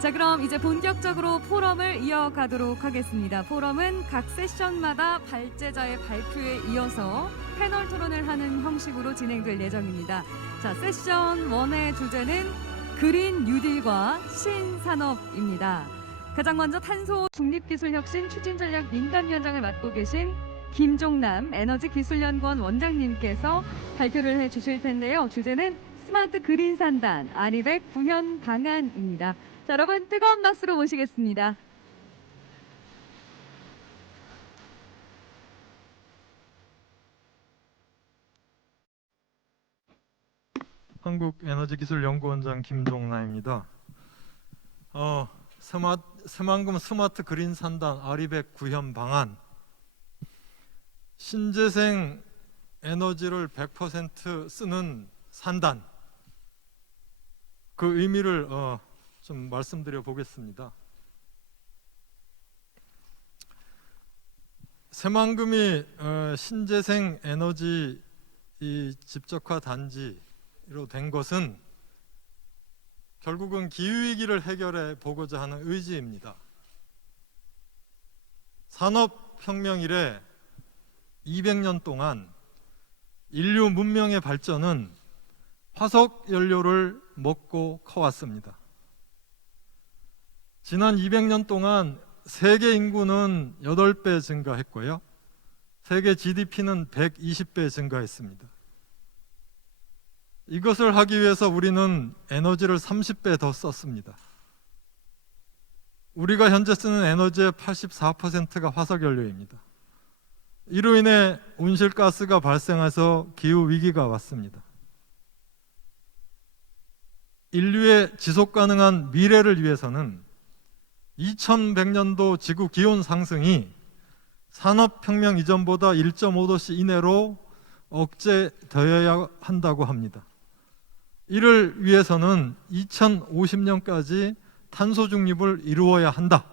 자, 그럼 이제 본격적으로 포럼을 이어가도록 하겠습니다. 포럼은 각 세션마다 발제자의 발표에 이어서 패널 토론을 하는 형식으로 진행될 예정입니다. 자, 세션 1의 주제는 그린 뉴딜과 신산업입니다. 가장 먼저 탄소 중립기술혁신 추진전략 민간위원장을 맡고 계신 김종남 에너지기술연구원 원장님께서 발표를 해주실 텐데요. 주제는 스마트 그린 산단 아리백 구현 방안입니다. 자, 여러분 뜨거운 박수로 모시겠습니다. 한국에너지기술연구원장 김종남입니다. 새만금 스마트 그린 산단 아리백 구현 방안, 신재생 에너지를 100% 쓰는 산단, 그 의미를 좀 말씀드려 보겠습니다. 새만금이 신재생 에너지 집적화 단지로 된 것은 결국은 기후위기를 해결해 보고자 하는 의지입니다. 산업혁명 이래 200년 동안 인류 문명의 발전은 화석 연료를 먹고 커왔습니다. 지난 200년 동안 세계 인구는 8배 증가했고요. 세계 GDP는 120배 증가했습니다. 이것을 하기 위해서 우리는 에너지를 30배 더 썼습니다. 우리가 현재 쓰는 에너지의 84%가 화석연료입니다. 이로 인해 온실가스가 발생해서 기후위기가 왔습니다. 인류의 지속가능한 미래를 위해서는 2100년도 지구 기온 상승이 산업혁명 이전보다 1.5도씨 이내로 억제되어야 한다고 합니다. 이를 위해서는 2050년까지 탄소 중립을 이루어야 한다라고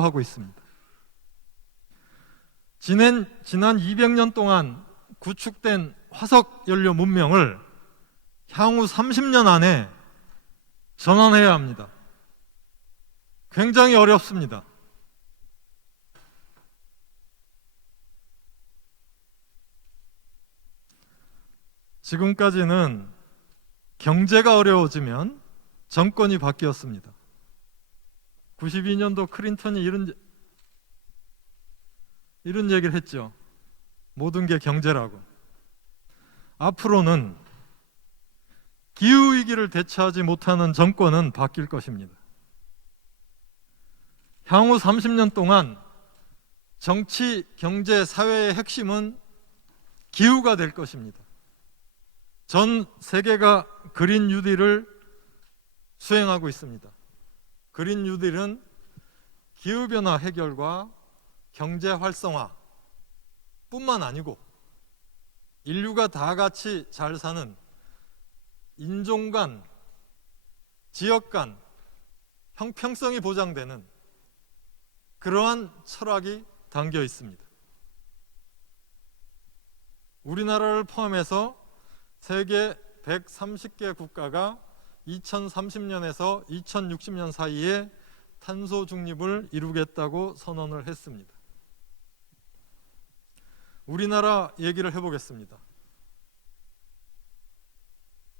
하고 있습니다. 지난 200년 동안 구축된 화석연료 문명을 향후 30년 안에 전환해야 합니다. 굉장히 어렵습니다. 지금까지는 경제가 어려워지면 정권이 바뀌었습니다. 92년도 클린턴이 이런 얘기를 했죠. 모든 게 경제라고. 앞으로는 기후위기를 대처하지 못하는 정권은 바뀔 것입니다. 향후 30년 동안 정치, 경제, 사회의 핵심은 기후가 될 것입니다. 전 세계가 그린 뉴딜을 수행하고 있습니다. 그린 뉴딜은 기후변화 해결과 경제 활성화 뿐만 아니고 인류가 다 같이 잘 사는 인종 간, 지역 간 형평성이 보장되는 그러한 철학이 담겨 있습니다. 우리나라를 포함해서 세계 130개 국가가 2030년에서 2060년 사이에 탄소 중립을 이루겠다고 선언을 했습니다. 우리나라 얘기를 해보겠습니다.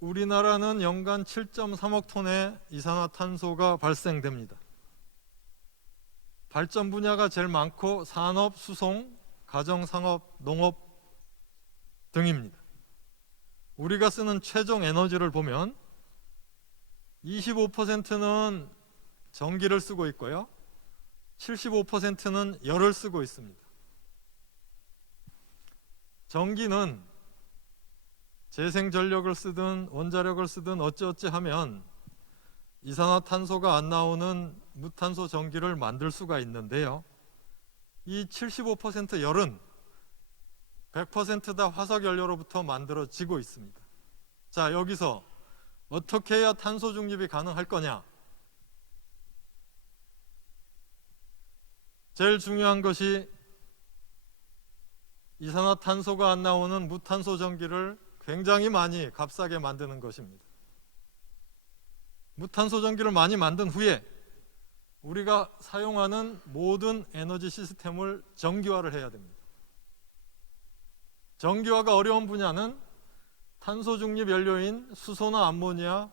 우리나라는 연간 7.3억 톤의 이산화탄소가 발생됩니다. 발전 분야가 제일 많고 산업, 수송, 가정산업, 농업 등입니다. 우리가 쓰는 최종 에너지를 보면 25%는 전기를 쓰고 있고요. 75%는 열을 쓰고 있습니다. 전기는 재생전력을 쓰든 원자력을 쓰든 어찌어찌 하면 이산화탄소가 안 나오는 무탄소 전기를 만들 수가 있는데요. 이 75% 열은 100% 다 화석연료로부터 만들어지고 있습니다. 자, 여기서 어떻게 해야 탄소 중립이 가능할 거냐? 제일 중요한 것이 이산화탄소가 안 나오는 무탄소 전기를 굉장히 많이 값싸게 만드는 것입니다. 무탄소 전기를 많이 만든 후에 우리가 사용하는 모든 에너지 시스템을 정기화를 해야 됩니다. 정기화가 어려운 분야는 탄소 중립 연료인 수소나 암모니아,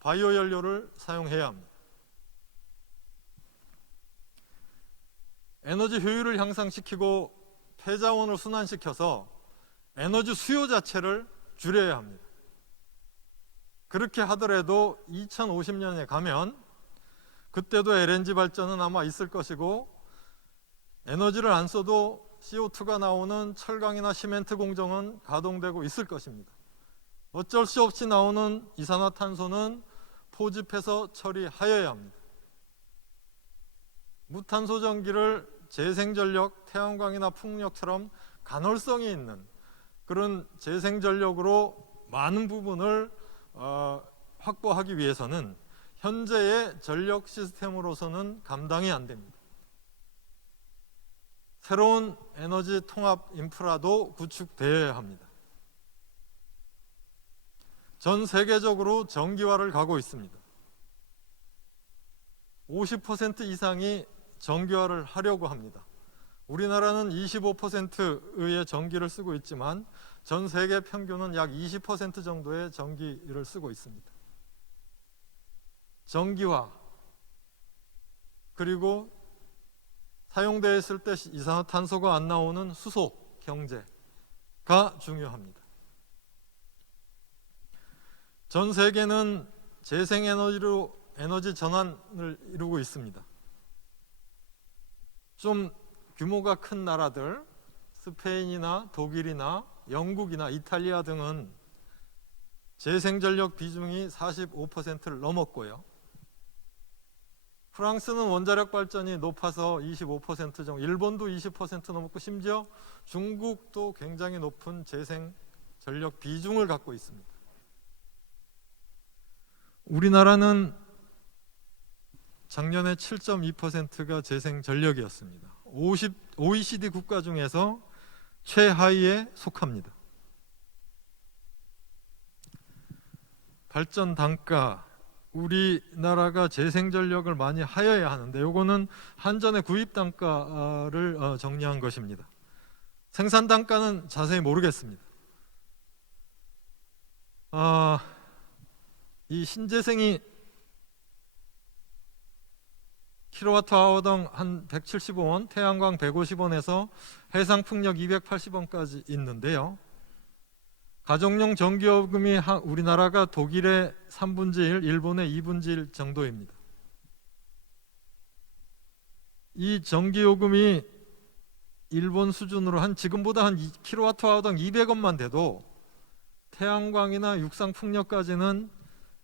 바이오 연료를 사용해야 합니다. 에너지 효율을 향상시키고 폐자원을 순환시켜서 에너지 수요 자체를 줄여야 합니다. 그렇게 하더라도 2050년에 가면 그때도 LNG 발전은 아마 있을 것이고 에너지를 안 써도 CO2가 나오는 철강이나 시멘트 공정은 가동되고 있을 것입니다. 어쩔 수 없이 나오는 이산화탄소는 포집해서 처리하여야 합니다. 무탄소 전기를 재생전력, 태양광이나 풍력처럼 간헐성이 있는 그런 재생전력으로 많은 부분을 확보하기 위해서는 현재의 전력 시스템으로서는 감당이 안 됩니다. 새로운 에너지 통합 인프라도 구축되어야 합니다. 전 세계적으로 정기화를 가고 있습니다. 50% 이상이 정기화를 하려고 합니다. 우리나라는 25%의 전기를 쓰고 있지만 전 세계 평균은 약 20% 정도의 전기를 쓰고 있습니다. 정기화, 그리고 사용되었을 때 이산화탄소가 안 나오는 수소 경제가 중요합니다. 전 세계는 재생에너지로 에너지 전환을 이루고 있습니다. 좀 규모가 큰 나라들, 스페인이나 독일이나 영국이나 이탈리아 등은 재생전력 비중이 45%를 넘었고요. 프랑스는 원자력 발전이 높아서 25% 정도, 일본도 20% 넘었고 심지어 중국도 굉장히 높은 재생전력 비중을 갖고 있습니다. 우리나라는 작년에 7.2%가 재생전력이었습니다. OECD 국가 중에서 최하위에 속합니다. 발전 단가, 우리나라가 재생전력을 많이 하여야 하는데 이거는 한전의 구입 단가를 정리한 것입니다. 생산 단가는 자세히 모르겠습니다. 이 신재생이 킬로와트아워당 한 175원, 태양광 150원에서 해상풍력 280원까지 있는데요. 가정용 전기요금이 우리나라가 독일의 3분의 1, 일본의 2분의 1 정도입니다. 이 전기요금이 일본 수준으로 지금보다 한 킬로와트아워당 200원만 돼도 태양광이나 육상풍력까지는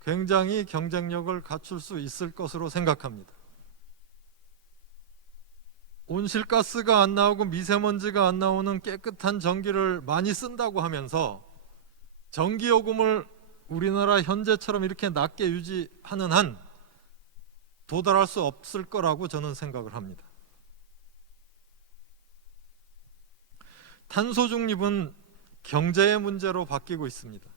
굉장히 경쟁력을 갖출 수 있을 것으로 생각합니다. 온실가스가 안 나오고 미세먼지가 안 나오는 깨끗한 전기를 많이 쓴다고 하면서 전기요금을 우리나라 현재처럼 이렇게 낮게 유지하는 한 도달할 수 없을 거라고 저는 생각을 합니다. 탄소 중립은 경제의 문제로 바뀌고 있습니다.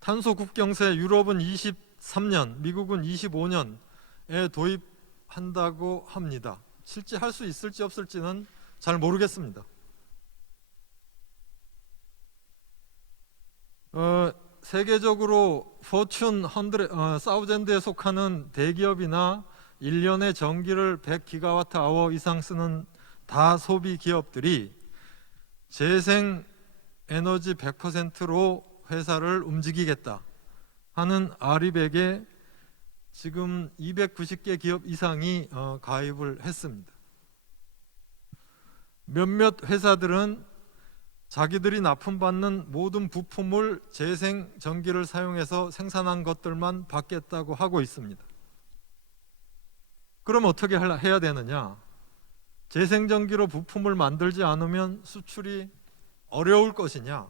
탄소 국경세 유럽은 23년, 미국은 25년에 도입한다고 합니다. 실제 할 수 있을지 없을지는 잘 모르겠습니다. 세계적으로 포춘 1000에 속하는 대기업이나 1년에 전기를 100기가와트 이상 쓰는 다소비 기업들이 재생 에너지 100%로 회사를 움직이겠다 하는 아리백에 지금 290개 기업 이상이 가입을 했습니다. 몇몇 회사들은 자기들이 납품받는 모든 부품을 재생 전기를 사용해서 생산한 것들만 받겠다고 하고 있습니다. 그럼 어떻게 해야 되느냐? 재생 전기로 부품을 만들지 않으면 수출이 어려울 것이냐?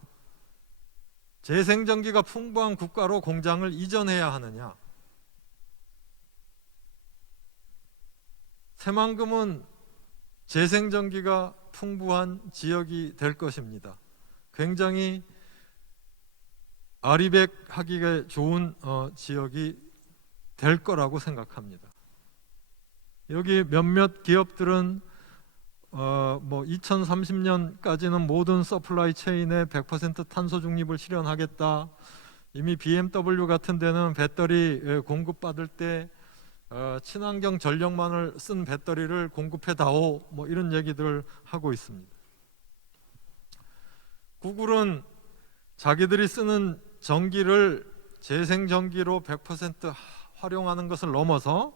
재생 전기가 풍부한 국가로 공장을 이전해야 하느냐? 새만금은 재생 전기가 풍부한 지역이 될 것입니다. 굉장히 아리백 하기가 좋은 지역이 될 거라고 생각합니다. 여기 몇몇 기업들은 2030년까지는 모든 서플라이 체인에 100% 탄소 중립을 실현하겠다. 이미 BMW 같은 데는 배터리 공급받을 때 친환경 전력만을 쓴 배터리를 공급해다오, 이런 얘기들 하고 있습니다. 구글은 자기들이 쓰는 전기를 재생전기로 100% 활용하는 것을 넘어서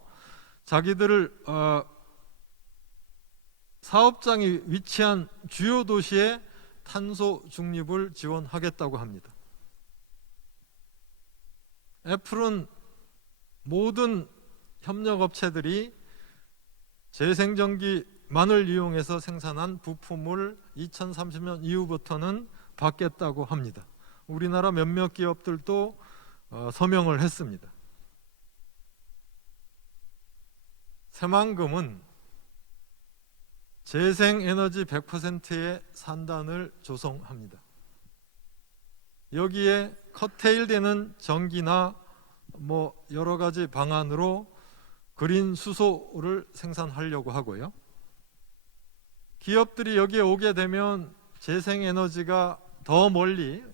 자기들 사업장이 위치한 주요 도시의 탄소 중립을 지원하겠다고 합니다. 애플은 모든 협력업체들이 재생전기만을 이용해서 생산한 부품을 2030년 이후부터는 받겠다고 합니다. 우리나라 몇몇 기업들도 서명을 했습니다. 새만금은 재생에너지 100%의 산단을 조성합니다. 여기에 커테일되는 전기나 여러 가지 방안으로 그린 수소를 생산하려고 하고요. 기업들이 여기에 오게 되면 재생에너지가 더 멀리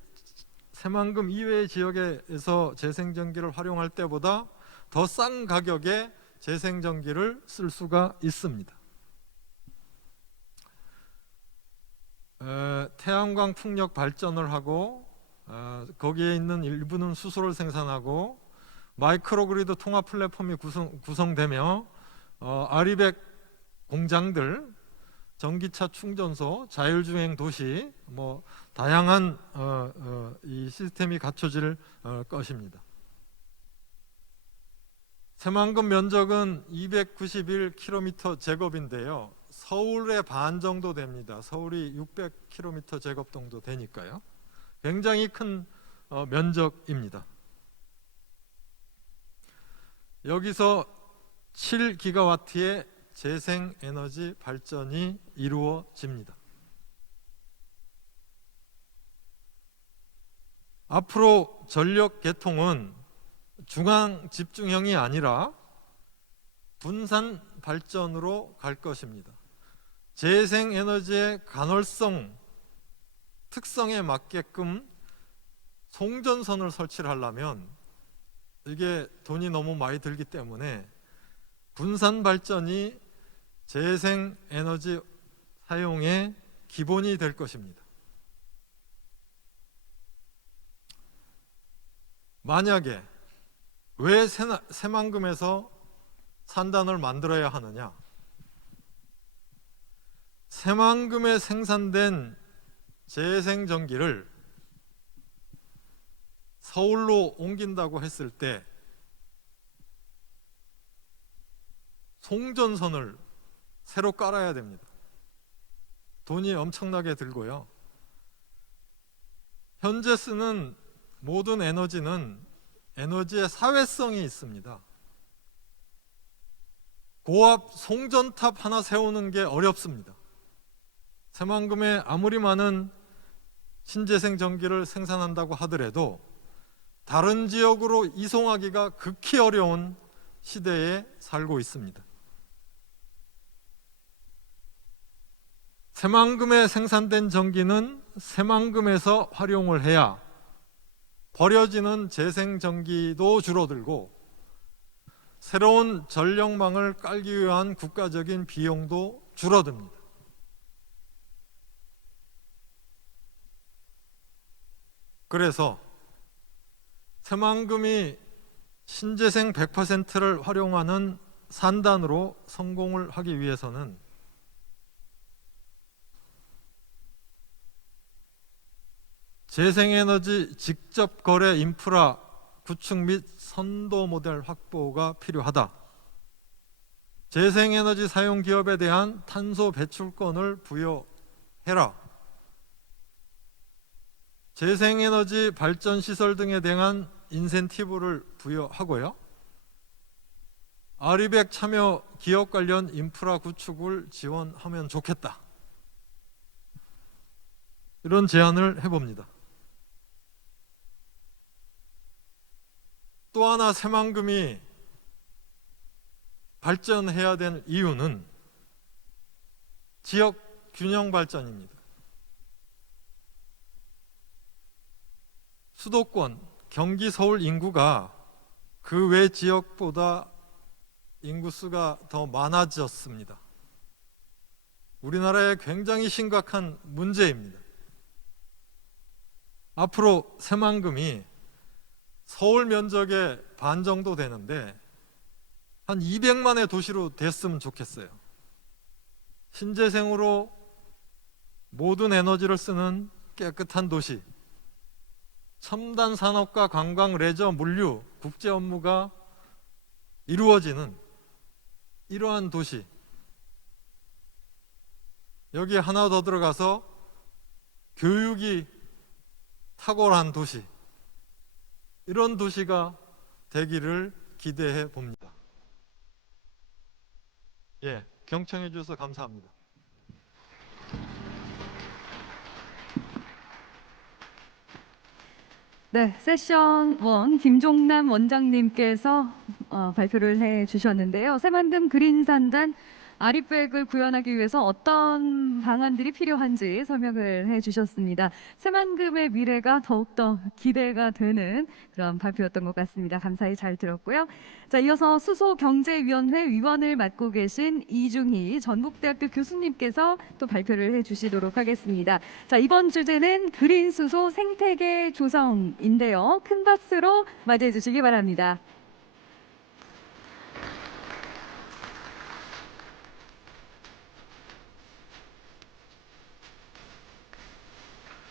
새만금 이외의 지역에서 재생전기를 활용할 때보다 더 싼 가격에 재생전기를 쓸 수가 있습니다. 태양광 풍력 발전을 하고 거기에 있는 일부는 수소를 생산하고 마이크로그리드 통합 플랫폼이 구성되며 아리백 공장들, 전기차 충전소, 자율주행 도시, 다양한 이 시스템이 갖춰질 것입니다. 새만금 면적은 291km 제곱인데요. 서울의 반 정도 됩니다. 서울이 600km 제곱 정도 되니까요. 굉장히 큰 면적입니다. 여기서 7기가와트의 재생에너지 발전이 이루어집니다. 앞으로 전력 개통은 중앙 집중형이 아니라 분산 발전으로 갈 것입니다. 재생에너지의 간헐성 특성에 맞게끔 송전선을 설치를 하려면 이게 돈이 너무 많이 들기 때문에 분산 발전이 재생에너지 사용의 기본이 될 것입니다. 만약에 왜 새만금에서 산단을 만들어야 하느냐? 새만금에 생산된 재생전기를 서울로 옮긴다고 했을 때 송전선을 새로 깔아야 됩니다. 돈이 엄청나게 들고요. 현재 쓰는 모든 에너지는 에너지의 사회성이 있습니다. 고압 송전탑 하나 세우는 게 어렵습니다. 새만금에 아무리 많은 신재생 전기를 생산한다고 하더라도 다른 지역으로 이송하기가 극히 어려운 시대에 살고 있습니다. 새만금에 생산된 전기는 새만금에서 활용을 해야 버려지는 재생전기도 줄어들고 새로운 전력망을 깔기 위한 국가적인 비용도 줄어듭니다. 그래서 새만금이 신재생 100%를 활용하는 산단으로 성공을 하기 위해서는 재생에너지 직접 거래 인프라 구축 및 선도 모델 확보가 필요하다. 재생에너지 사용 기업에 대한 탄소 배출권을 부여해라. 재생에너지 발전 시설 등에 대한 인센티브를 부여하고요. 아리백 참여 기업 관련 인프라 구축을 지원하면 좋겠다. 이런 제안을 해봅니다. 또 하나 새만금이 발전해야 될 이유는 지역 균형 발전입니다. 수도권, 경기, 서울 인구가 그 외 지역보다 인구수가 더 많아졌습니다. 우리나라의 굉장히 심각한 문제입니다. 앞으로 새만금이 서울 면적의 반 정도 되는데 한 200만의 도시로 됐으면 좋겠어요. 신재생으로 모든 에너지를 쓰는 깨끗한 도시, 첨단 산업과 관광, 레저, 물류, 국제 업무가 이루어지는 이러한 도시, 여기에 하나 더 들어가서 교육이 탁월한 도시, 이런 도시가 되기를 기대해 봅니다. 예, 경청해 주셔서 감사합니다. 네, 세션 1 김종남 원장님께서 발표를 해 주셨는데요. 새만금 그린산단 아리백을 구현하기 위해서 어떤 방안들이 필요한지 설명을 해 주셨습니다. 새만금의 미래가 더욱더 기대가 되는 그런 발표였던 것 같습니다. 감사히 잘 들었고요. 자, 이어서 수소경제위원회 위원을 맡고 계신 이중희 전북대학교 교수님께서 또 발표를 해 주시도록 하겠습니다. 자, 이번 주제는 그린 수소 생태계 조성인데요. 큰 박수로 맞이해 주시기 바랍니다.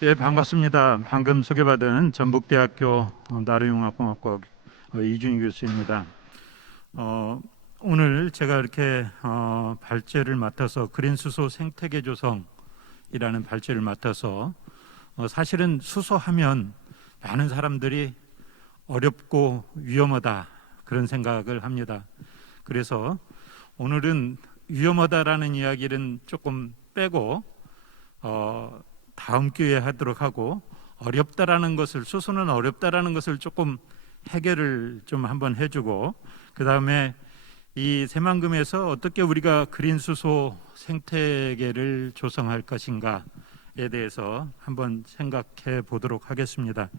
예, 반갑습니다. 방금 소개받은 전북대학교 나로융합공학과 이준희 교수입니다. 오늘 제가 이렇게 발제를 맡아서 그린 수소 생태계 조성이라는 발제를 맡아서 사실은 수소하면 많은 사람들이 어렵고 위험하다 그런 생각을 합니다. 그래서 오늘은 위험하다라는 이야기는 조금 빼고 다음 기회에 하도록 하고, 어렵다라는 것을, 수소는 어렵다라는 것을 조금 해결을 좀 한번 해주고, 그 다음에 이 새만금에서 어떻게 우리가 그린 수소 생태계를 조성할 것인가에 대해서 한번 생각해 보도록 하겠습니다.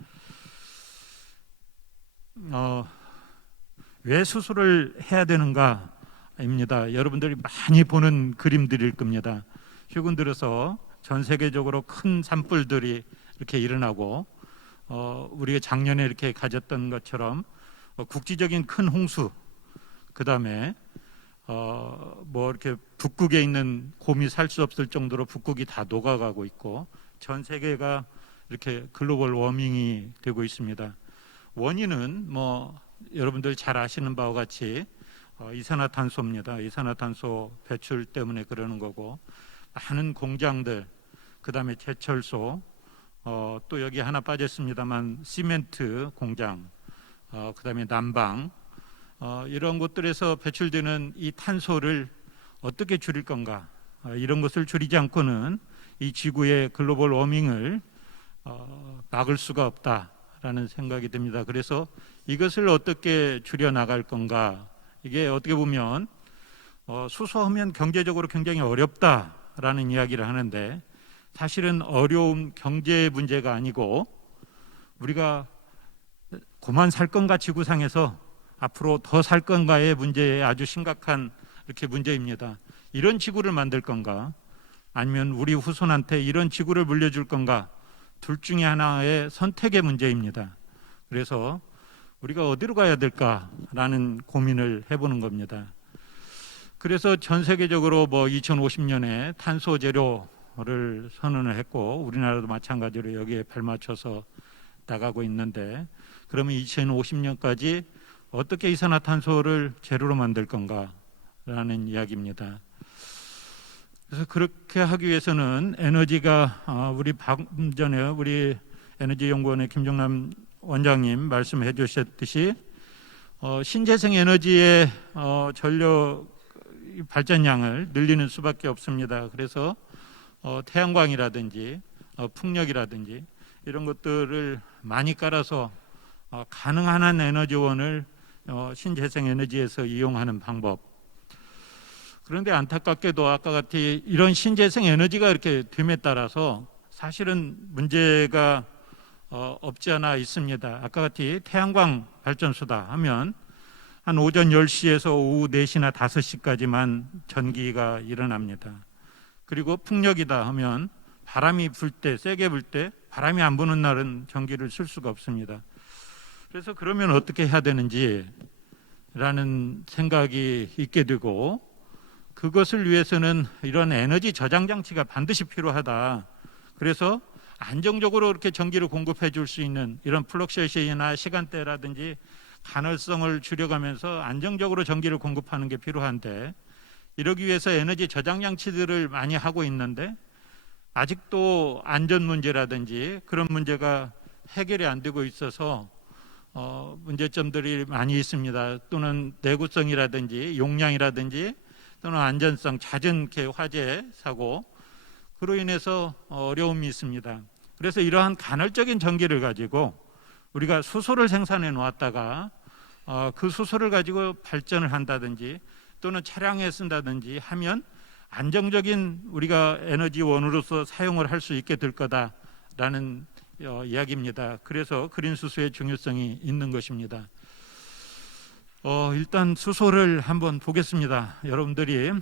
왜 수소를 해야 되는가입니다. 여러분들이 많이 보는 그림들일 겁니다. 최근 들어서 전 세계적으로 큰 산불들이 이렇게 일어나고, 우리가 작년에 이렇게 가졌던 것처럼 국지적인 큰 홍수, 그 다음에 뭐 이렇게 북극에 있는 곰이 살 수 없을 정도로 북극이 다 녹아가고 있고, 전 세계가 이렇게 글로벌 워밍이 되고 있습니다. 원인은 뭐 여러분들 잘 아시는 바와 같이 이산화탄소입니다. 이산화탄소 배출 때문에 그러는 거고, 많은 공장들, 그 다음에 제철소, 또 여기 하나 빠졌습니다만 시멘트 공장, 그 다음에 난방, 이런 곳들에서 배출되는 이 탄소를 어떻게 줄일 건가, 이런 것을 줄이지 않고는 이 지구의 글로벌 워밍을 막을 수가 없다라는 생각이 듭니다. 그래서 이것을 어떻게 줄여 나갈 건가, 이게 어떻게 보면 수소하면 경제적으로 굉장히 어렵다라는 이야기를 하는데, 사실은 어려운 경제 문제가 아니고 우리가 그만 살 건가, 지구상에서 앞으로 더 살 건가의 문제에 아주 심각한 이렇게 문제입니다. 이런 지구를 만들 건가, 아니면 우리 후손한테 이런 지구를 물려줄 건가, 둘 중에 하나의 선택의 문제입니다. 그래서 우리가 어디로 가야 될까라는 고민을 해보는 겁니다. 그래서 전 세계적으로 뭐 2050년에 탄소 제로를 선언을 했고, 우리나라도 마찬가지로 여기에 발맞춰서 나가고 있는데, 그러면 2050년까지 어떻게 이산화탄소를 제로로 만들 건가라는 이야기입니다. 그래서 그렇게 하기 위해서는 에너지가, 우리 방금 전에 우리 에너지연구원의 김종남 원장님 말씀해 주셨듯이 신재생 에너지의 전력 발전량을 늘리는 수밖에 없습니다. 그래서 태양광이라든지 풍력이라든지 이런 것들을 많이 깔아서 가능한 한 에너지원을 신재생 에너지에서 이용하는 방법. 그런데 안타깝게도 아까 같이 이런 신재생 에너지가 이렇게 됨에 따라서 사실은 문제가 없지 않아 있습니다. 아까 같이 태양광 발전소다 하면 한 오전 10시에서 오후 4시나 5시까지만 전기가 일어납니다. 그리고 풍력이다 하면 바람이 불 때, 세게 불 때, 바람이 안 부는 날은 전기를 쓸 수가 없습니다. 그래서 그러면 어떻게 해야 되는지 라는 생각이 있게 되고, 그것을 위해서는 이런 에너지 저장 장치가 반드시 필요하다. 그래서 안정적으로 이렇게 전기를 공급해 줄 수 있는 이런 플럭셔이션이나 시간대라든지 간헐성을 줄여가면서 안정적으로 전기를 공급하는 게 필요한데, 이러기 위해서 에너지 저장 장치들을 많이 하고 있는데 아직도 안전 문제라든지 그런 문제가 해결이 안 되고 있어서 문제점들이 많이 있습니다. 또는 내구성이라든지 용량이라든지 또는 안전성, 잦은 화재 사고, 그로 인해서 어려움이 있습니다. 그래서 이러한 간헐적인 전기를 가지고 우리가 수소를 생산해 놓았다가 그 수소를 가지고 발전을 한다든지 또는 차량에 쓴다든지 하면 안정적인 우리가 에너지원으로서 사용을 할 수 있게 될 거다라는 이야기입니다. 그래서 그린 수소의 중요성이 있는 것입니다. 일단 수소를 한번 보겠습니다. 여러분들이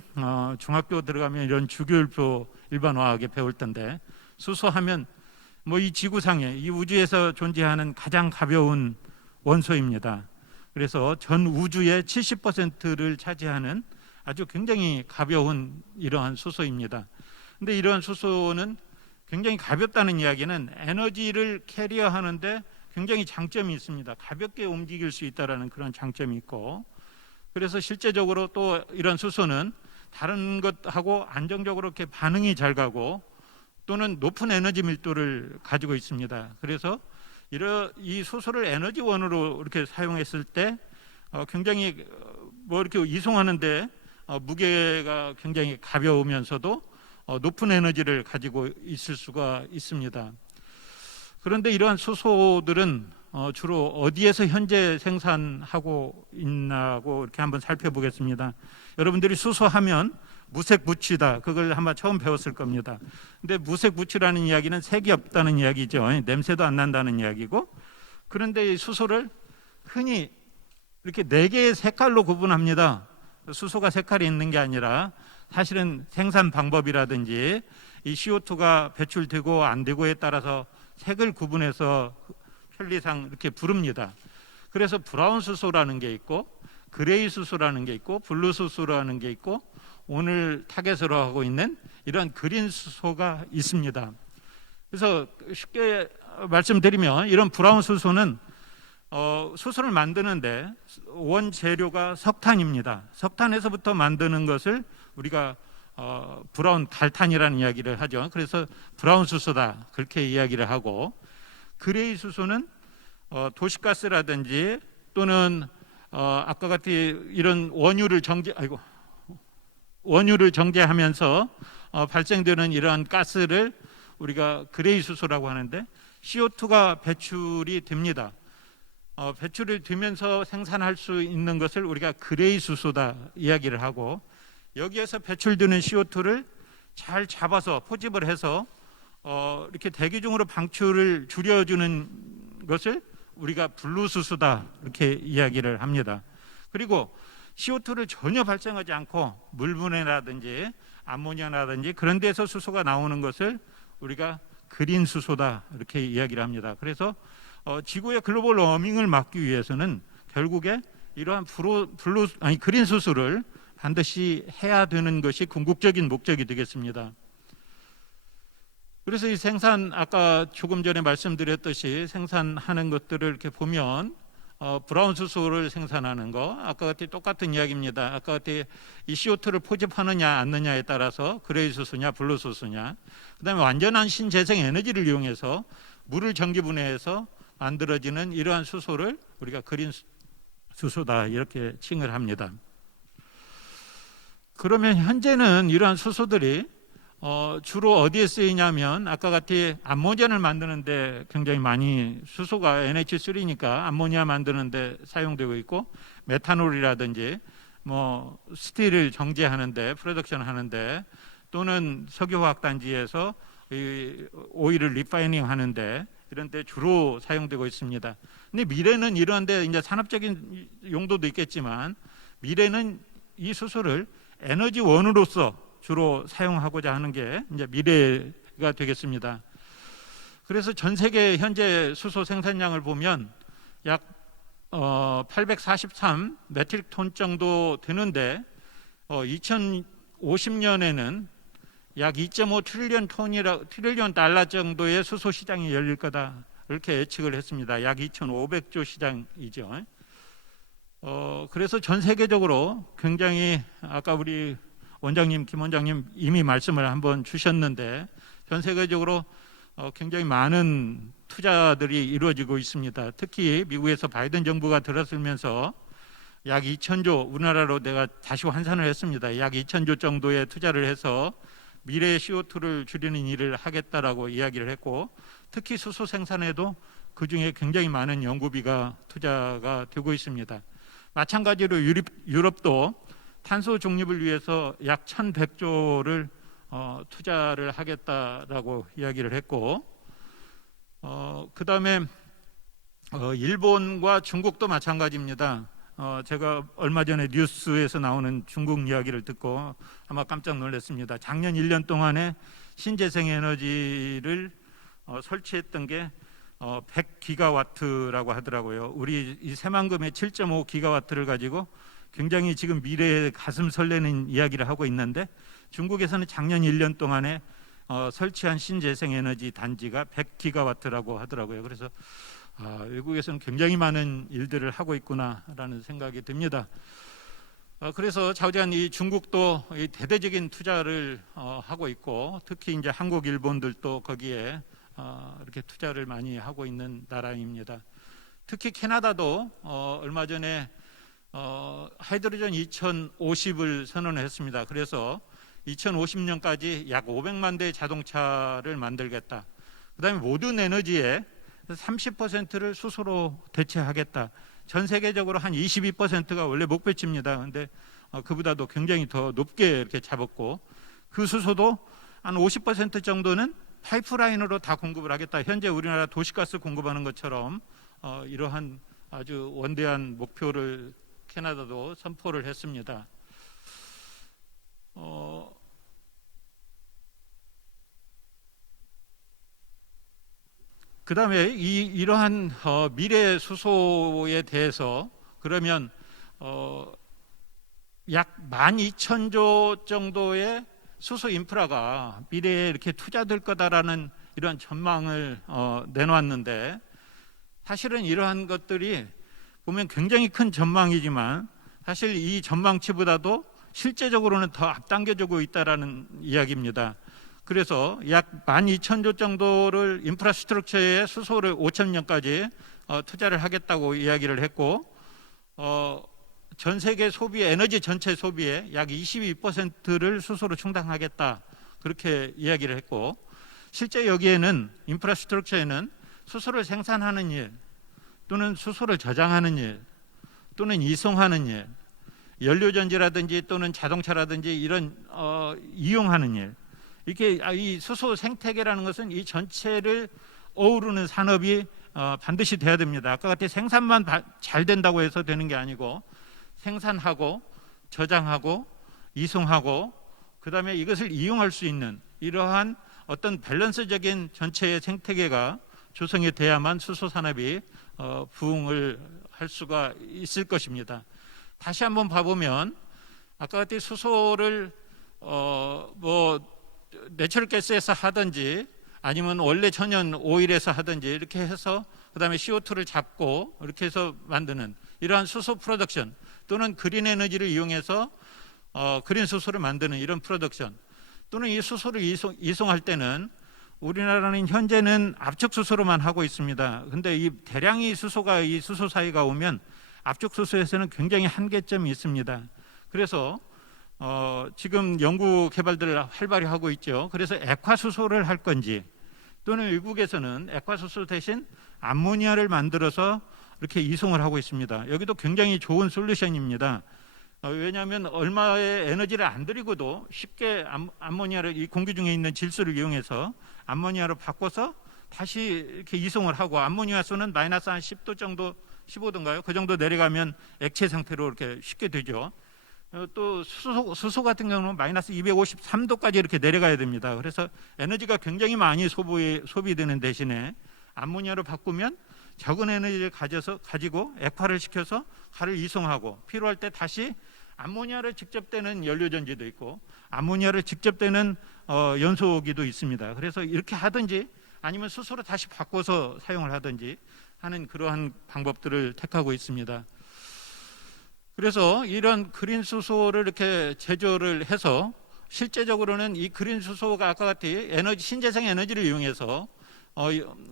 중학교 들어가면 이런 주기율표 일반화하게 배울 텐데, 수소하면 이 지구상에, 이 우주에서 존재하는 가장 가벼운 원소입니다. 그래서 전 우주의 70%를 차지하는 아주 굉장히 가벼운 이러한 수소입니다. 근데 이러한 수소는 굉장히 가볍다는 이야기는 에너지를 캐리어하는데 굉장히 장점이 있습니다. 가볍게 움직일 수 있다는 그런 장점이 있고, 그래서 실제적으로 또 이런 수소는 다른 것하고 안정적으로 이렇게 반응이 잘 가고 또는 높은 에너지 밀도를 가지고 있습니다. 그래서 이 수소를 에너지원으로 이렇게 사용했을 때 굉장히 이렇게 이송하는데 무게가 굉장히 가벼우면서도 높은 에너지를 가지고 있을 수가 있습니다. 그런데 이러한 수소들은 주로 어디에서 현재 생산하고 있나고 이렇게 한번 살펴보겠습니다. 여러분들이 수소하면 무색 부치다, 그걸 한번 처음 배웠을 겁니다. 근데 무색 부치라는 이야기는 색이 없다는 이야기죠. 냄새도 안 난다는 이야기고, 그런데 이 수소를 흔히 이렇게 4개의 색깔로 구분합니다. 수소가 색깔이 있는 게 아니라 사실은 생산 방법이라든지 이 CO2가 배출되고 안 되고에 따라서 색을 구분해서 편리상 이렇게 부릅니다. 그래서 브라운 수소라는 게 있고 그레이 수소라는 게 있고 블루 수소라는 게 있고 오늘 타겟으로 하고 있는 이런 그린 수소가 있습니다. 그래서 쉽게 말씀드리면 이런 브라운 수소는 수소를 만드는데 원재료가 석탄입니다. 석탄에서부터 만드는 것을 우리가 브라운 갈탄이라는 이야기를 하죠. 그래서 브라운 수소다 그렇게 이야기를 하고, 그레이 수소는 도시가스라든지 또는 아까 같이 이런 원유를 정제하면서 발생되는 이러한 가스를 우리가 그레이 수소라고 하는데, CO2가 배출이 됩니다. 배출이 되면서 생산할 수 있는 것을 우리가 그레이 수소다 이야기를 하고, 여기에서 배출되는 CO2를 잘 잡아서 포집을 해서 이렇게 대기 중으로 방출을 줄여주는 것을 우리가 블루 수소다 이렇게 이야기를 합니다. 그리고 CO2를 전혀 발생하지 않고 물분해라든지 암모니아라든지 그런 데서 수소가 나오는 것을 우리가 그린 수소다 이렇게 이야기를 합니다. 그래서 지구의 글로벌 워밍을 막기 위해서는 결국에 이러한 그린 수소를 반드시 해야 되는 것이 궁극적인 목적이 되겠습니다. 그래서 이 생산, 아까 조금 전에 말씀드렸듯이 생산하는 것들을 이렇게 보면 브라운 수소를 생산하는 거, 아까 같이 똑같은 이야기입니다. 아까 같이 이 CO2를 포집하느냐 않느냐에 따라서 그레이 수소냐 블루 수소냐, 그다음에 완전한 신재생 에너지를 이용해서 물을 전기분해해서 만들어지는 이러한 수소를 우리가 그린 수소다 이렇게 칭을 합니다. 그러면 현재는 이러한 수소들이 주로 어디에 쓰이냐면 아까 같이 암모니아를 만드는데 굉장히 많이 수소가 NH3니까 암모니아 만드는데 사용되고 있고 메탄올이라든지 뭐 스틸을 정제하는데 프로덕션 하는데 또는 석유화학단지에서 이 오일을 리파이닝 하는데 이런 데 주로 사용되고 있습니다. 근데 미래는 이런 데 이제 산업적인 용도도 있겠지만 미래는 이 수소를 에너지원으로서 주로 사용하고자 하는 게 이제 미래가 되겠습니다. 그래서 전 세계 현재 수소 생산량을 보면 약 843 메트릭 톤 정도 되는데 2050년에는 약 2.5 트릴리언 달러 정도의 수소 시장이 열릴 거다 이렇게 예측을 했습니다. 약 2,500조 시장이죠. 그래서 전 세계적으로 굉장히 아까 우리 원장님, 김 원장님 이미 말씀을 한번 주셨는데 전 세계적으로 굉장히 많은 투자들이 이루어지고 있습니다. 특히 미국에서 바이든 정부가 들어서면서 약 2,000조, 우리나라로 내가 다시 환산을 했습니다. 약 2,000조 정도의 투자를 해서 미래의 CO2를 줄이는 일을 하겠다라고 이야기를 했고 특히 수소 생산에도 그중에 굉장히 많은 연구비가 투자가 되고 있습니다. 마찬가지로 유럽도 탄소 중립을 위해서 약 1,100조를 투자를 하겠다라고 이야기를 했고 그 다음에 일본과 중국도 마찬가지입니다. 제가 얼마 전에 뉴스에서 나오는 중국 이야기를 듣고 아마 깜짝 놀랐습니다. 작년 1년 동안에 신재생 에너지를 설치했던 게 100기가와트라고 하더라고요. 우리 이 새만금의 7.5기가와트를 가지고 굉장히 지금 미래에 가슴 설레는 이야기를 하고 있는데 중국에서는 작년 1년 동안에 설치한 신재생 에너지 단지가 100기가와트라고 하더라고요. 그래서 외국에서는 굉장히 많은 일들을 하고 있구나라는 생각이 듭니다. 그래서 좌우지간 이 중국도 이 대대적인 투자를 하고 있고 특히 이제 한국, 일본들도 거기에 이렇게 투자를 많이 하고 있는 나라입니다. 특히 캐나다도 얼마 전에 하이드로전 2050을 선언했습니다. 그래서 2050년까지 약 500만 대의 자동차를 만들겠다. 그다음에 모든 에너지의 30%를 수소로 대체하겠다. 전 세계적으로 한 22%가 원래 목표치입니다. 그런데 그보다도 굉장히 더 높게 이렇게 잡았고 그 수소도 한 50% 정도는 파이프라인으로 다 공급을 하겠다. 현재 우리나라 도시가스 공급하는 것처럼 이러한 아주 원대한 목표를 캐나다도 선포를 했습니다. 그 다음에 이러한 미래 수소에 대해서 그러면 약 12,000조 정도의 수소 인프라가 미래에 이렇게 투자될 거다라는 이런 전망을 내놓았는데 사실은 이러한 것들이 보면 굉장히 큰 전망이지만 사실 이 전망치보다도 실제적으로는 더 앞당겨지고 있다라는 이야기입니다. 그래서 약 12,000조 정도를 인프라스트럭처에 수소를 5,000년까지 투자를 하겠다고 이야기를 했고 전 세계 소비 에너지 전체 소비의 약 22%를 수소로 충당하겠다 그렇게 이야기를 했고 실제 여기에는 인프라스트럭처에는 수소를 생산하는 일 또는 수소를 저장하는 일 또는 이송하는 일 연료전지라든지 또는 자동차라든지 이런 이용하는 일 이렇게 이 수소 생태계라는 것은 이 전체를 어우르는 산업이 반드시 돼야 됩니다. 아까 같이 생산만 잘 된다고 해서 되는 게 아니고 생산하고 저장하고 이송하고 그다음에 이것을 이용할 수 있는 이러한 어떤 밸런스적인 전체의 생태계가 조성이 돼야만 수소 산업이 부흥을 할 수가 있을 것입니다. 다시 한번 봐보면 아까 같이 수소를 내추럴 가스에서 하든지 아니면 원래 천연 오일에서 하든지 이렇게 해서 그다음에 CO2를 잡고 이렇게 해서 만드는 이러한 수소 프로덕션 또는 그린 에너지를 이용해서 그린 수소를 만드는 이런 프로덕션 또는 이 수소를 이송할 때는 우리나라는 현재는 압축 수소로만 하고 있습니다. 근데 이 대량의 수소가 이 수소 사이가 오면 압축 수소에서는 굉장히 한계점이 있습니다. 그래서 지금 연구 개발들을 활발히 하고 있죠. 그래서 액화수소를 할 건지, 또는 미국에서는 액화수소 대신 암모니아를 만들어서 이렇게 이송을 하고 있습니다. 여기도 굉장히 좋은 솔루션입니다. 왜냐하면 얼마의 에너지를 안 들이고도 쉽게 암모니아를, 이 공기 중에 있는 질소를 이용해서 암모니아로 바꿔서 다시 이렇게 이송을 하고, 암모니아수는 마이너스 한 10도 정도, 15도인가요? 그 정도 내려가면 액체 상태로 이렇게 쉽게 되죠. 또 수소 같은 경우는 마이너스 253도까지 이렇게 내려가야 됩니다. 그래서 에너지가 굉장히 많이 소비되는 대신에 암모니아로 바꾸면 적은 에너지를 가지고 액화를 시켜서 가를 이송하고, 필요할 때 다시 암모니아를 직접 떼는 연료전지도 있고 암모니아를 직접 떼는 연소기도 있습니다. 그래서 이렇게 하든지 아니면 수소로 다시 바꿔서 사용을 하든지 하는 그러한 방법들을 택하고 있습니다. 그래서 이런 그린 수소를 이렇게 제조를 해서, 실제적으로는 이 그린 수소가 아까 같이 신재생 에너지를 이용해서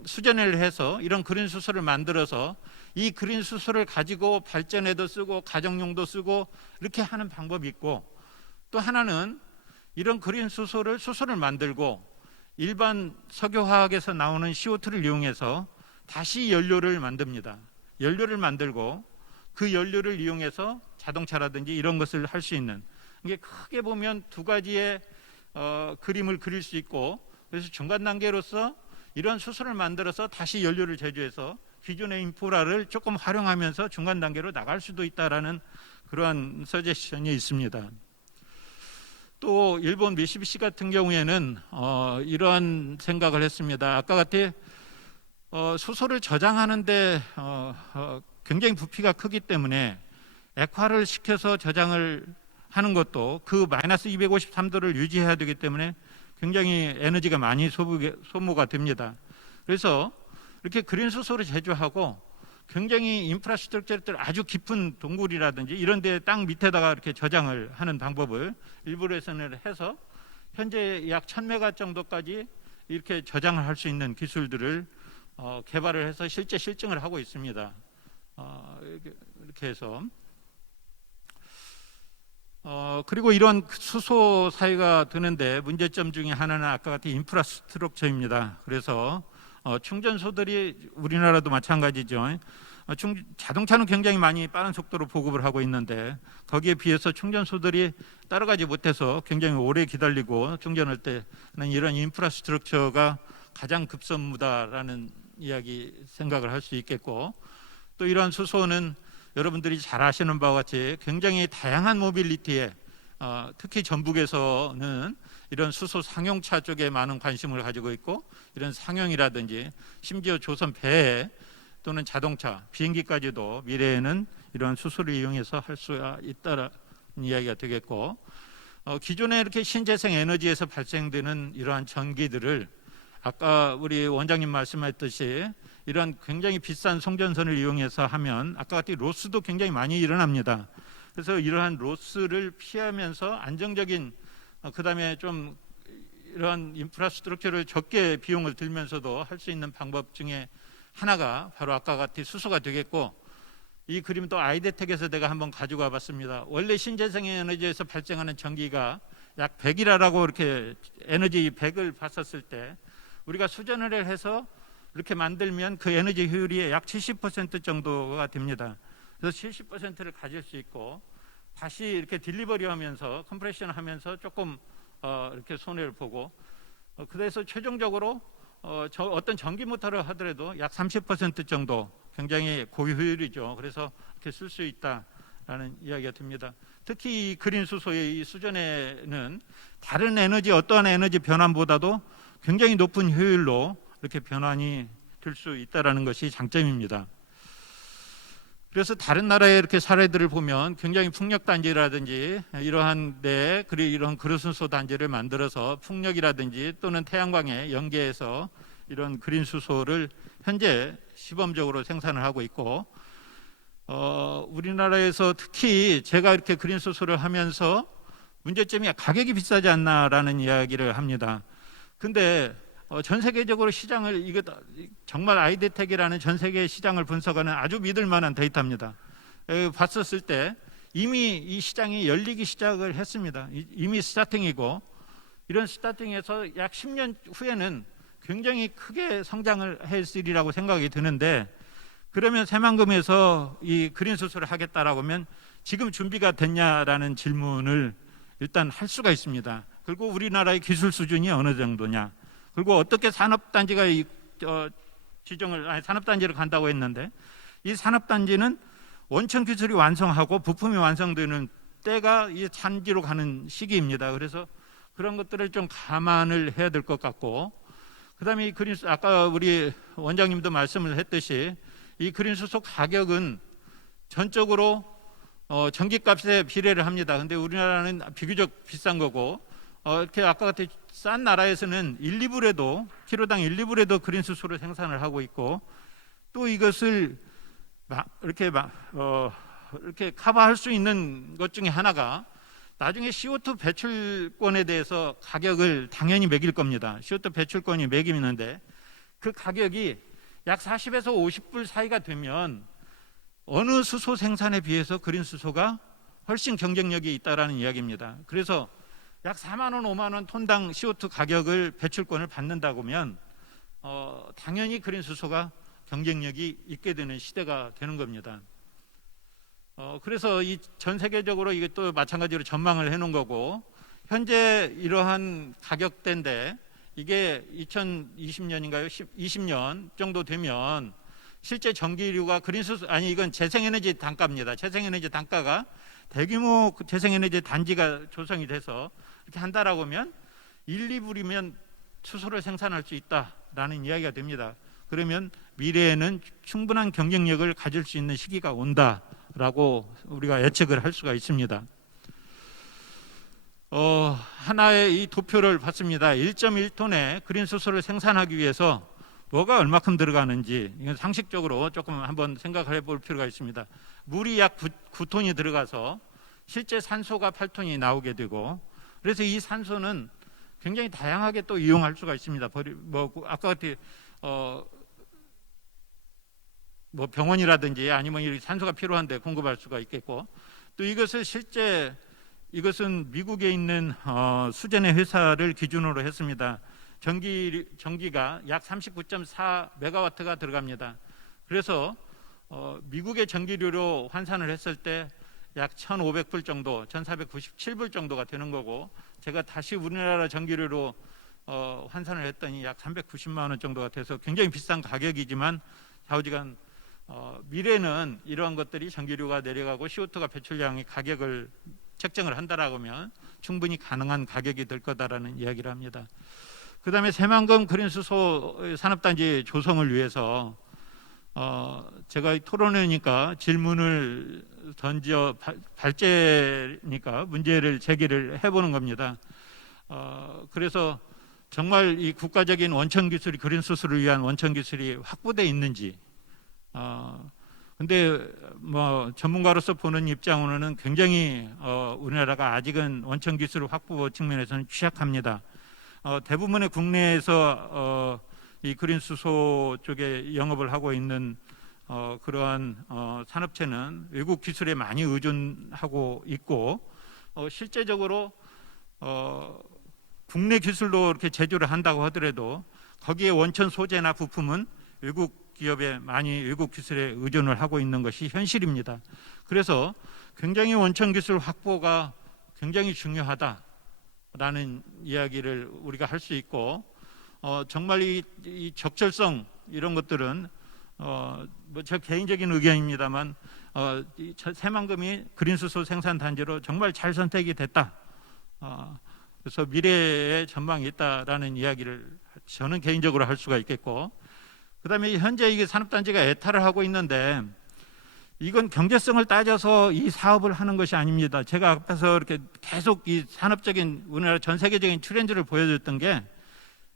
수전을 해서 이런 그린 수소를 만들어서 이 그린 수소를 가지고 발전에도 쓰고 가정용도 쓰고 이렇게 하는 방법이 있고, 또 하나는 이런 그린 수소를 만들고 일반 석유화학에서 나오는 CO2를 이용해서 다시 연료를 만듭니다. 연료를 만들고 그 연료를 이용해서 자동차라든지 이런 것을 할 수 있는, 이게 크게 보면 두 가지의 그림을 그릴 수 있고, 그래서 중간 단계로서 이런 수소를 만들어서 다시 연료를 제조해서 기존의 인프라를 조금 활용하면서 중간 단계로 나갈 수도 있다라는 그러한 서제션이 있습니다. 또 일본 미쓰비시 같은 경우에는 이러한 생각을 했습니다. 아까 같이 수소를 저장하는데 굉장히 부피가 크기 때문에 액화를 시켜서 저장을 하는 것도 그 마이너스 253도를 유지해야 되기 때문에 굉장히 에너지가 많이 소모가 됩니다. 그래서 이렇게 그린 수소를 제조하고 굉장히 인프라스트럭처를 아주 깊은 동굴이라든지 이런 데 땅 밑에다가 이렇게 저장을 하는 방법을 일부에서는 해서 현재 약 1000메가 정도까지 이렇게 저장을 할 수 있는 기술들을 개발을 해서 실제 실증을 하고 있습니다. 이렇게 해서 그리고 이런 수소 사이가 드는데 문제점 중에 하나는 아까 같은 인프라스트럭처입니다. 그래서 충전소들이 우리나라도 마찬가지죠. 자동차는 굉장히 많이 빠른 속도로 보급을 하고 있는데 거기에 비해서 충전소들이 따라가지 못해서 굉장히 오래 기다리고 충전할 때는 이런 인프라스트럭처가 가장 급선무다라는 이야기 생각을 할 수 있겠고, 또 이러한 수소는 여러분들이 잘 아시는 바와 같이 굉장히 다양한 모빌리티에 특히 전북에서는 이런 수소 상용차 쪽에 많은 관심을 가지고 있고, 이런 상용이라든지 심지어 조선 배 또는 자동차, 비행기까지도 미래에는 이런 수소를 이용해서 할 수 있다는 이야기가 되겠고, 기존에 이렇게 신재생 에너지에서 발생되는 이러한 전기들을 아까 우리 원장님 말씀하셨듯이 이런 굉장히 비싼 송전선을 이용해서 하면 아까 같이 로스도 굉장히 많이 일어납니다. 그래서 이러한 로스를 피하면서 안정적인, 그다음에 좀 이러한 인프라스트럭처를 적게 비용을 들면서도 할 수 있는 방법 중에 하나가 바로 아까 같이 수소가 되겠고, 이 그림도 아이데텍에서 내가 한번 가지고 와봤습니다. 원래 신재생 에너지에서 발생하는 전기가 약 100이라고 이렇게 에너지 100을 봤었을 때 우리가 수전을 해서 이렇게 만들면 그 에너지 효율이 약 70% 정도가 됩니다. 그래서 70%를 가질 수 있고 다시 이렇게 딜리버리하면서 컴프레션하면서 조금 이렇게 손해를 보고, 그래서 최종적으로 어떤 전기 모터를 하더라도 약 30% 정도 굉장히 고효율이죠. 그래서 이렇게 쓸 수 있다라는 이야기가 듭니다. 특히 이 그린 수소의 이 수전에는 다른 에너지, 어떠한 에너지 변환보다도 굉장히 높은 효율로 이렇게 변환이 될 수 있다라는 것이 장점입니다. 그래서 다른 나라의 이렇게 사례들을 보면 굉장히 풍력 단지라든지 이러한 데, 그리고 이런 그린수소 단지를 만들어서 풍력이라든지 또는 태양광에 연계해서 이런 그린 수소를 현재 시범적으로 생산을 하고 있고, 우리나라에서 특히 제가 이렇게 그린 수소를 하면서 문제점이 가격이 비싸지 않나라는 이야기를 합니다. 근데 전 세계적으로 시장을, 이게 정말 아이데텍이라는 전 세계 시장을 분석하는 아주 믿을 만한 데이터입니다. 봤었을 때 이미 이 시장이 열리기 시작을 했습니다. 이미 스타팅이고, 이런 스타팅에서 약 10년 후에는 굉장히 크게 성장을 했으리라고 생각이 드는데, 그러면 새만금에서 이 그린 수소를 하겠다라고 하면 지금 준비가 됐냐라는 질문을 일단 할 수가 있습니다. 그리고 우리나라의 기술 수준이 어느 정도냐, 그리고 어떻게 산업단지가 산업단지를 간다고 했는데, 이 산업단지는 원천 기술이 완성하고 부품이 완성되는 때가 이 단지로 가는 시기입니다. 그래서 그런 것들을 좀 감안을 해야 될 것 같고, 그다음에 이 그린 수소, 아까 우리 원장님도 말씀을 했듯이 이 그린 수소 가격은 전적으로 전기값에 비례를 합니다. 근데 우리나라는 비교적 비싼 거고, 이렇게 아까 같이 싼 나라에서는 1, 2불에도 키로당 1, 2불에도 그린 수소를 생산을 하고 있고, 또 이것을 이렇게 커버할 수 있는 것 중에 하나가 나중에 CO2 배출권에 대해서 가격을 당연히 매길 겁니다. CO2 배출권이 매기는데 그 가격이 약 40에서 50불 사이가 되면 어느 수소 생산에 비해서 그린 수소가 훨씬 경쟁력이 있다라는 이야기입니다. 그래서 약 4만 원, 5만 원 톤당 CO2 가격을 배출권을 받는다고 하면 당연히 그린 수소가 경쟁력이 있게 되는 시대가 되는 겁니다. 그래서 이 전 세계적으로 이것도 마찬가지로 전망을 해놓은 거고, 현재 이러한 가격대인데 이게 2020년인가요? 20년 정도 되면 실제 전기료가 이건 재생에너지 단가입니다. 재생에너지 단가가 대규모 재생에너지 단지가 조성이 돼서 이렇게 한다라고 하면 1, 2불이면 수소를 생산할 수 있다라는 이야기가 됩니다. 그러면 미래에는 충분한 경쟁력을 가질 수 있는 시기가 온다라고 우리가 예측을 할 수가 있습니다. 하나의 이 도표를 봤습니다. 1.1톤의 그린 수소를 생산하기 위해서 뭐가 얼마큼 들어가는지, 이건 상식적으로 조금 한번 생각을 해볼 필요가 있습니다. 물이 약 9톤이 들어가서 실제 산소가 8톤이 나오게 되고, 그래서 이 산소는 굉장히 다양하게 또 이용할 수가 있습니다. 아까 같이 병원이라든지 아니면 산소가 필요한데 공급할 수가 있겠고, 또 이것은 미국에 있는 수제네 회사를 기준으로 했습니다. 전기가 약 39.4 메가와트가 들어갑니다. 그래서 미국의 전기료로 환산을 했을 때 약 1,500불 정도, 1,497불 정도가 되는 거고, 제가 다시 우리나라 전기료로 환산을 했더니 약 390만 원 정도가 돼서 굉장히 비싼 가격이지만, 좌우지간 미래는 이러한 것들이 전기료가 내려가고 CO2가 배출량의 가격을 책정을 한다라고 하면 충분히 가능한 가격이 될 거다라는 이야기를 합니다. 그 다음에 새만금 그린 수소 산업단지 조성을 위해서 제가 토론회니까 질문을 던져 발제니까 문제를 제기를 해보는 겁니다. 그래서 정말 이 국가적인 원천 기술이, 그린 수소를 위한 원천 기술이 확보되어 있는지, 근데 전문가로서 보는 입장으로는 굉장히 우리나라가 아직은 원천 기술 확보 측면에서는 취약합니다. 대부분의 국내에서 이 그린 수소 쪽에 영업을 하고 있는 그러한 산업체는 외국 기술에 많이 의존하고 있고, 실제적으로 국내 기술로 이렇게 제조를 한다고 하더라도 거기에 원천 소재나 부품은 외국 기업에 많이 외국 기술에 의존을 하고 있는 것이 현실입니다. 그래서 굉장히 원천 기술 확보가 굉장히 중요하다라는 이야기를 우리가 할 수 있고, 정말 이 적절성 이런 것들은 제 개인적인 의견입니다만 새만금이 그린 수소 생산 단지로 정말 잘 선택이 됐다. 그래서 미래에 전망이 있다라는 이야기를 저는 개인적으로 할 수가 있겠고, 그다음에 현재 이게 산업단지가 애탈을 하고 있는데 이건 경제성을 따져서 이 사업을 하는 것이 아닙니다. 제가 앞에서 이렇게 계속 이 산업적인 우리나라 전 세계적인 트렌드를 보여줬던 게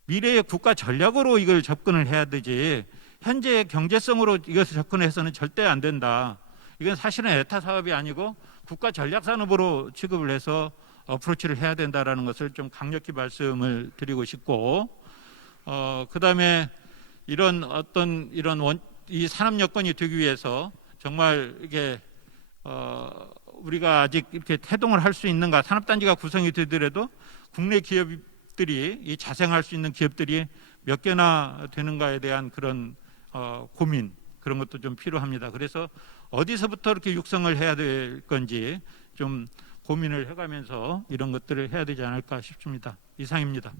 미래의 국가 전략으로 이걸 접근을 해야 되지, 현재의 경제성으로 이것을 접근해서는 절대 안 된다. 이건 사실은 애타 사업이 아니고 국가 전략 산업으로 취급을 해서 어프로치를 해야 된다라는 것을 좀 강력히 말씀을 드리고 싶고, 그다음에 이 산업 여건이 되기 위해서 정말 이게 우리가 아직 이렇게 태동을 할 수 있는가? 산업단지가 구성이 되더라도 국내 기업들이 이 자생할 수 있는 기업들이 몇 개나 되는가에 대한 그런 고민, 그런 것도 좀 필요합니다. 그래서 어디서부터 이렇게 육성을 해야 될 건지 좀 고민을 해가면서 이런 것들을 해야 되지 않을까 싶습니다. 이상입니다.